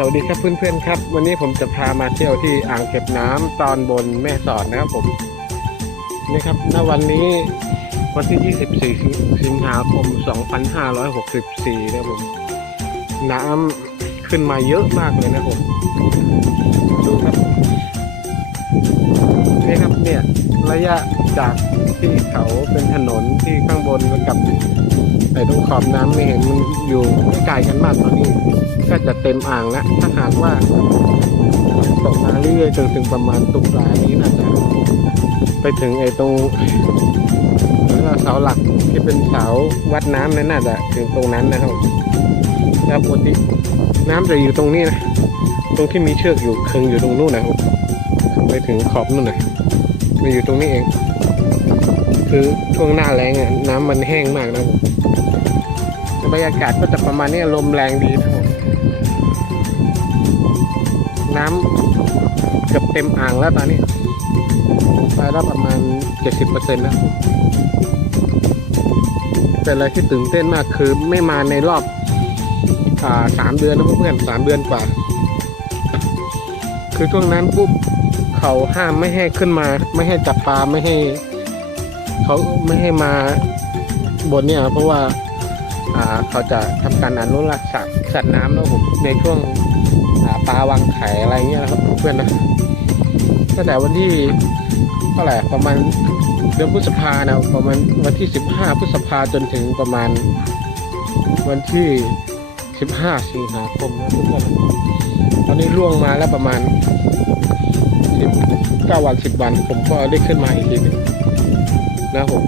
สวัสดีครับเพื่อนๆครับ วันนี้ผมจะพามาเที่ยวที่อ่างเก็บน้ำตอนบนแม่สอดนะครับผมนี่ครับณวันนี้วันที่ 24 สิงหาคม 2564 นะครับผมน้ำขึ้นมาเยอะมากเลยนะครับผมดูครับนี่ครับเนี่ยระยะจากที่เขาเป็นถนนที่ข้างบนกับ ไอ้ตรงขอบน้ำไม่เห็นมันอยู่ไม่ไกลกันมากตอนนี้ก็จะเต็มอ่างแล้วถ้าหากว่าตกมาเรื่อยๆจนถึงประมาณตุลานี้น่าจะไปถึงไอ้ตรงแล้วเสาหลักที่เป็นเสาวัดน้ำนั่นน่าจะถึงตรงนั้นนะครับแล้วปกติน้ำจะอยู่ตรงนี้นะตรงที่มีเชือกอยู่คึงอยู่ตรงนู้นนะครับไปถึงขอบนู่นนะมาอยู่ตรงนี้เอง คือช่วงหน้าแรงอะน้ำมันแห้งมากนะครับรรยากาศก็จะประมาณนี้ลมแรงดีนะครับผมน้ำเกือบเต็มอ่างแล้วตอนนี้ไปแล้วประมาณเจ็ดสิบเปอร์เซ็นต์นะแต่อะไรที่ตื่นเต้นมากคือไม่มาในรอบอ่าสามเดือนนะเพื่อนสามเดือนกว่า คือช่วงนั้นปุ๊บเขาห้ามไม่ให้ขึ้นมา ไม่ให้จับปลาไม่ให้ เขาไม่ให้มาบนเนี่ยเพราะว่าเขาจะทำการอนุรักษ์สัตว์สัตว์น้ำนะผมในช่วงปลาวางไข่อะไรเงี้ยนะครับเพื่อนนะตั้งแต่วันที่เท่าไหร่ประมาณเดือนพฤษภานะประมาณวันที่สิบห้าพฤษภาจนถึงประมาณวันที่สิบห้าสิงหาคมนะเพื่อนตอนนี้ล่วงมาแล้วประมาณสิบเก้าวันสิบวัน ผมก็ได้ขึ้นมาอีกทีหนึง นะครับผม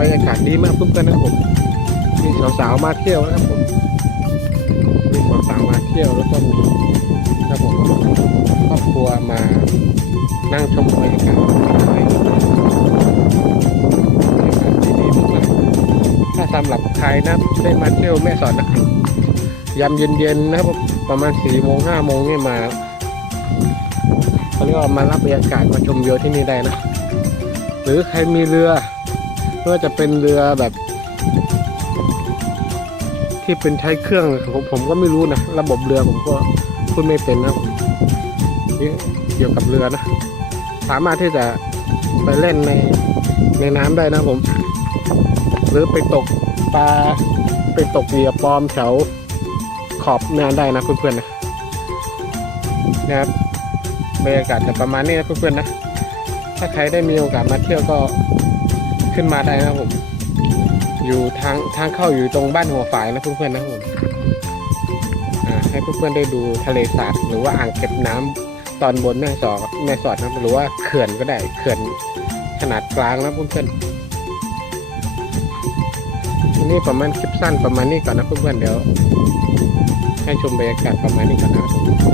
บรรยากาศดีมากเพื่อนๆนะครับผมมีสาวๆมาเที่ยวนะครับผมมีสาวๆมาเที่ยวแล้วก็มีนะครับผมครอบครัวมานั่งชมบรรยากาศบรรยากาศดีมากถ้าสำหรับใครนะได้มาเที่ยวแม่สอดนะครับยามเย็นๆนะครับประมาณสี่โมงห้าโมงนี่มาเขาเรียกว่ามารับบรรยากาศมาชมวิวที่นี่ได้นะ หรือใครมีเรือไม่ว่าจะเป็นเรือแบบ ที่เป็นใช้เครื่องผมผมก็ไม่รู้นะระบบเรือผมก็พูดไม่เป็นนะผมเกี่ยวกับเรือนะ สามารถที่จะไปเล่นในในน้ำได้นะผม หรือไปตกปลาไปตกเหยื่อปลอมแถวขอบนานได้นะเพื่อนๆนะนะครับบรรยากาศจะประมาณนี้นะเพื่อนๆนะ ถ้าใครได้มีโอกาสมาเที่ยวก็ขึ้นมาได้นะครับผม อยู่ทางทางเข้าอยู่ตรงบ้านหัวฝายนะเพื่อนๆนะครับผมให้เพื่อนๆได้ดูทะเลสาบหรือว่าอ่างเก็บน้ำตอนบนแม่สอดแม่สอดนะหรือว่าเขื่อนก็ได้เขื่อนขนาดกลางนะเพื่อนๆอันนี้ประมาณคลิปสั้นประมาณนี้ก่อนนะเพื่อนๆเดี๋ยว ให้ชมบรรยากาศประมาณนี้ก่อนนะครับ